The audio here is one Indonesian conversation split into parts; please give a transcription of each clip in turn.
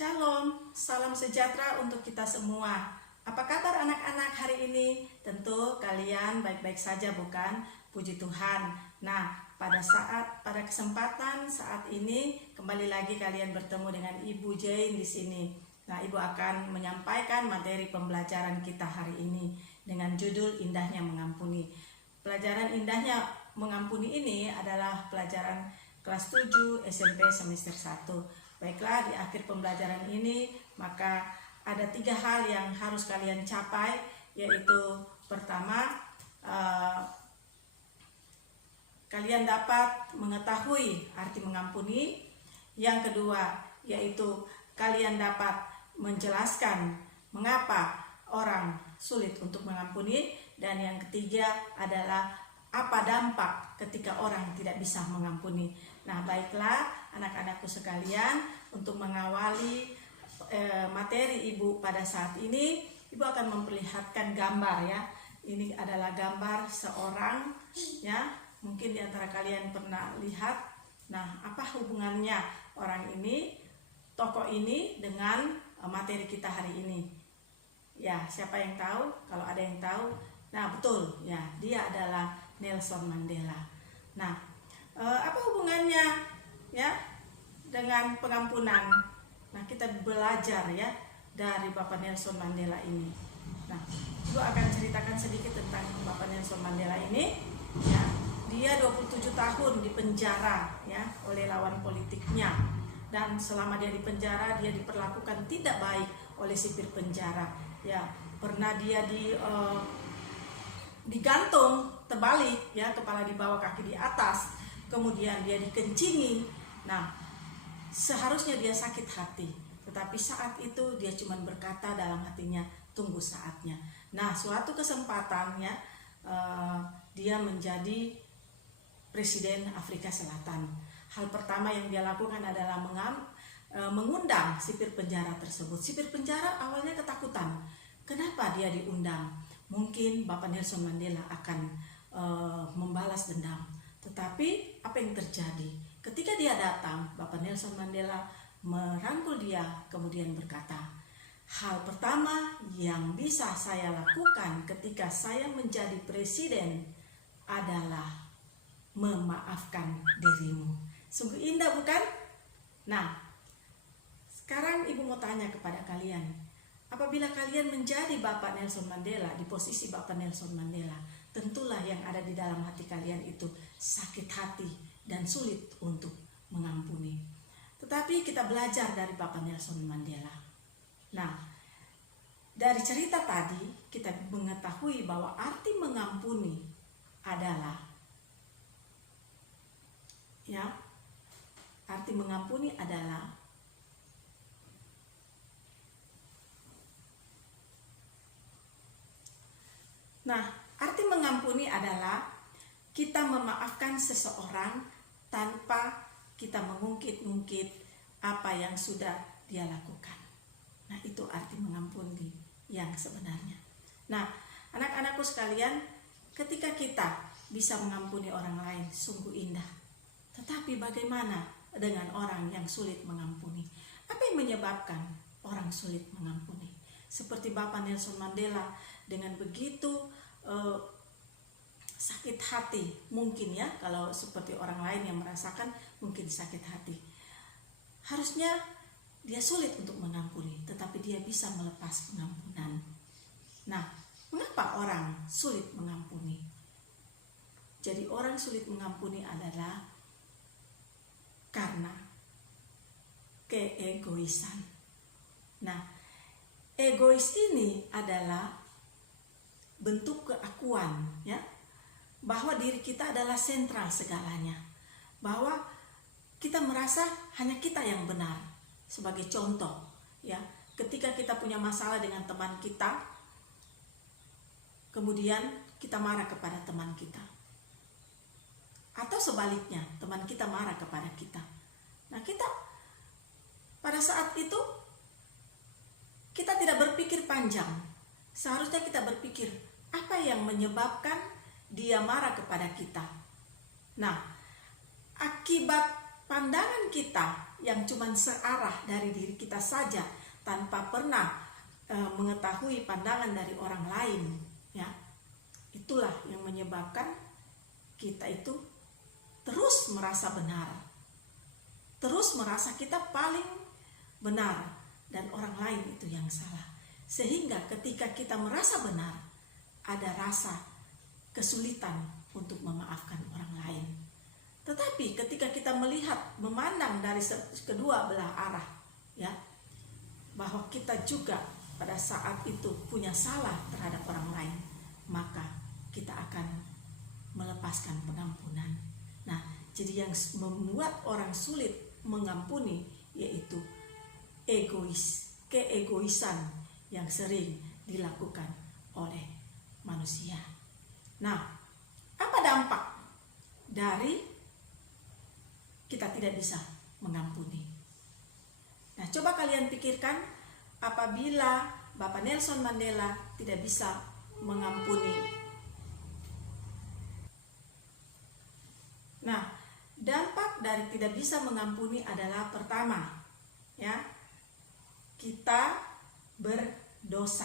Shalom, salam sejahtera untuk kita semua. Apa kabar anak-anak hari ini? Tentu kalian baik-baik saja, bukan? Puji Tuhan. Nah, pada kesempatan saat ini kembali lagi kalian bertemu dengan Ibu Jane di sini. Nah, Ibu akan menyampaikan materi pembelajaran kita hari ini dengan judul Indahnya Mengampuni. Pelajaran Indahnya Mengampuni ini adalah pelajaran kelas 7 SMP semester 1. Baiklah, di akhir pembelajaran ini maka ada 3 hal yang harus kalian capai, yaitu pertama, kalian dapat mengetahui arti mengampuni. Yang kedua, yaitu kalian dapat menjelaskan mengapa orang sulit untuk mengampuni. Dan yang ketiga adalah apa dampak ketika orang tidak bisa mengampuni. Nah, baiklah anak-anakku sekalian, untuk mengawali materi Ibu pada saat ini, Ibu akan memperlihatkan gambar ya. Ini adalah gambar seorang ya, mungkin di antara kalian pernah lihat. Nah, apa hubungannya orang ini, tokoh ini dengan materi kita hari ini? Ya, siapa yang tahu? Kalau ada yang tahu, nah betul ya, dia adalah Nelson Mandela. Nah, apa hubungannya ya dengan pengampunan? Nah, kita belajar ya dari Bapak Nelson Mandela ini. Nah, Ibu akan ceritakan sedikit tentang Bapak Nelson Mandela ini ya. Dia 27 tahun di penjara ya oleh lawan politiknya, dan selama dia di penjara dia diperlakukan tidak baik oleh sipir penjara ya. Pernah dia digantung terbalik ya, kepala di bawah kaki di atas, kemudian dia dikencingi. Nah, seharusnya dia sakit hati, tetapi saat itu dia cuma berkata dalam hatinya, tunggu saatnya. Nah, suatu kesempatannya dia menjadi presiden Afrika Selatan. Hal pertama yang dia lakukan adalah mengundang sipir penjara tersebut. Sipir penjara awalnya ketakutan. Kenapa dia diundang? Mungkin Bapak Nelson Mandela akan membalas dendam. Tetapi apa yang terjadi? Ketika dia datang, Bapak Nelson Mandela merangkul dia, kemudian berkata, hal pertama yang bisa saya lakukan ketika saya menjadi presiden adalah memaafkan dirimu. Sungguh indah, bukan? Nah, sekarang Ibu mau tanya kepada kalian, apabila kalian menjadi Bapak Nelson Mandela, di posisi Bapak Nelson Mandela, tentulah yang ada di dalam hati kalian itu sakit hati dan sulit untuk mengampuni. Tetapi kita belajar dari Bapak Nelson Mandela. Nah, dari cerita tadi kita mengetahui bahwa arti mengampuni adalah ya, arti mengampuni adalah arti mengampuni adalah kita memaafkan seseorang tanpa kita mengungkit-ungkit apa yang sudah dia lakukan. Nah, itu arti mengampuni yang sebenarnya. Nah, anak-anakku sekalian, ketika kita bisa mengampuni orang lain, sungguh indah. Tetapi bagaimana dengan orang yang sulit mengampuni? Apa yang menyebabkan orang sulit mengampuni? Seperti Bapak Nelson Mandela, dengan begitu sakit hati, mungkin ya, kalau seperti orang lain yang merasakan mungkin sakit hati, harusnya dia sulit untuk mengampuni, tetapi dia bisa melepas pengampunan. Nah, mengapa orang sulit mengampuni? Jadi orang sulit mengampuni adalah karena keegoisan. Nah, egois ini adalah bentuk keakuan ya, bahwa diri kita adalah sentral segalanya, bahwa kita merasa hanya kita yang benar. Sebagai contoh ya, ketika kita punya masalah dengan teman kita, kemudian kita marah kepada teman kita, atau sebaliknya teman kita marah kepada kita. Nah, kita pada saat itu kita tidak berpikir panjang. Seharusnya kita berpikir apa yang menyebabkan dia marah kepada kita. Nah, akibat pandangan kita yang cuma searah dari diri kita saja tanpa pernah mengetahui pandangan dari orang lain, ya. Itulah yang menyebabkan kita itu terus merasa benar, terus merasa kita paling benar dan orang lain itu yang salah. Sehingga ketika kita merasa benar, ada rasa kesulitan untuk memaafkan orang lain. Tetapi ketika kita melihat, memandang dari kedua belah arah, ya, bahwa kita juga pada saat itu punya salah terhadap orang lain, maka kita akan melepaskan pengampunan. Nah, jadi yang membuat orang sulit mengampuni yaitu keegoisan yang sering dilakukan oleh manusia. Nah, apa dampak dari kita tidak bisa mengampuni? Nah, coba kalian pikirkan, apabila Bapak Nelson Mandela tidak bisa mengampuni. Nah, dampak dari tidak bisa mengampuni adalah pertama, ya, kita berdosa.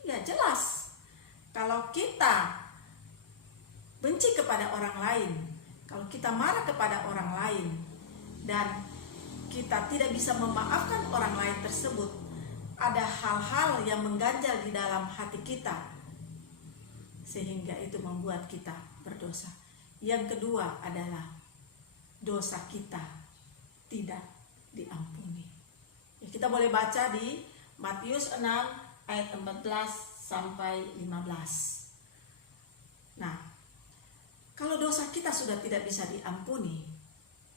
Ya, jelas. Kalau kita benci kepada orang lain, kalau kita marah kepada orang lain, dan kita tidak bisa memaafkan orang lain tersebut, ada hal-hal yang mengganjal di dalam hati kita, sehingga itu membuat kita berdosa. Yang kedua adalah dosa kita tidak diampuni. Ya, kita boleh baca di Matius 6 ayat 14 sampai 15. Nah, kalau dosa kita sudah tidak bisa diampuni,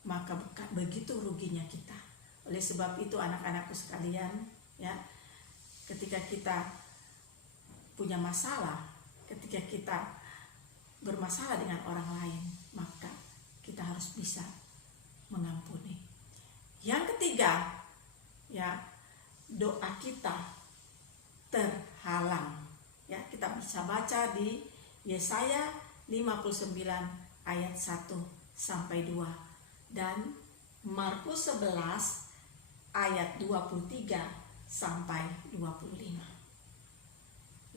maka begitu ruginya kita. Oleh sebab itu anak-anakku sekalian, ya, ketika kita punya masalah, ketika kita bermasalah dengan orang lain, maka kita harus bisa mengampuni. Yang ketiga, ya, doa kita terhalang. Ya, kita bisa baca di Yesaya 59 ayat 1 sampai 2 dan Markus 11 ayat 23 sampai 25.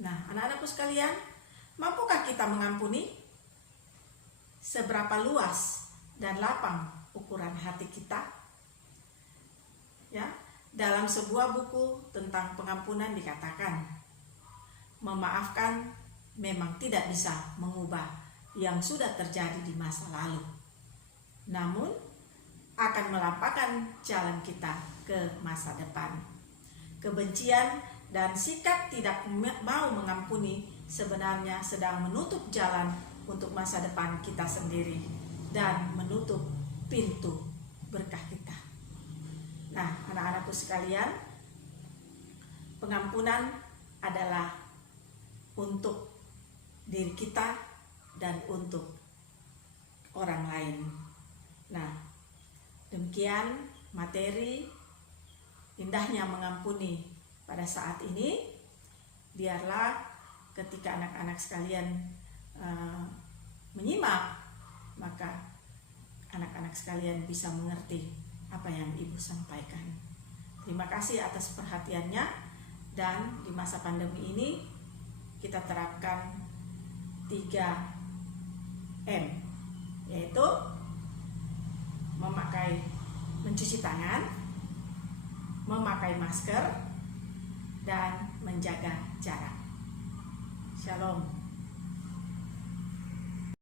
Nah, anak-anakku sekalian, mampukah kita mengampuni? Seberapa luas dan lapang ukuran hati kita? Ya, dalam sebuah buku tentang pengampunan dikatakan, memaafkan memang tidak bisa mengubah yang sudah terjadi di masa lalu, namun akan melampaukan jalan kita ke masa depan. Kebencian dan sikap tidak mau mengampuni sebenarnya sedang menutup jalan untuk masa depan kita sendiri dan menutup pintu berkah kita. Nah, anak-anakku sekalian, pengampunan adalah untuk diri kita dan untuk orang lain. Nah, demikian materi indahnya mengampuni pada saat ini. Biarlah ketika anak-anak sekalian menyimak, maka anak-anak sekalian bisa mengerti apa yang Ibu sampaikan. Terima kasih atas perhatiannya, dan di masa pandemi ini kita terapkan 3M, yaitu mencuci tangan, memakai masker, dan menjaga jarak. Shalom.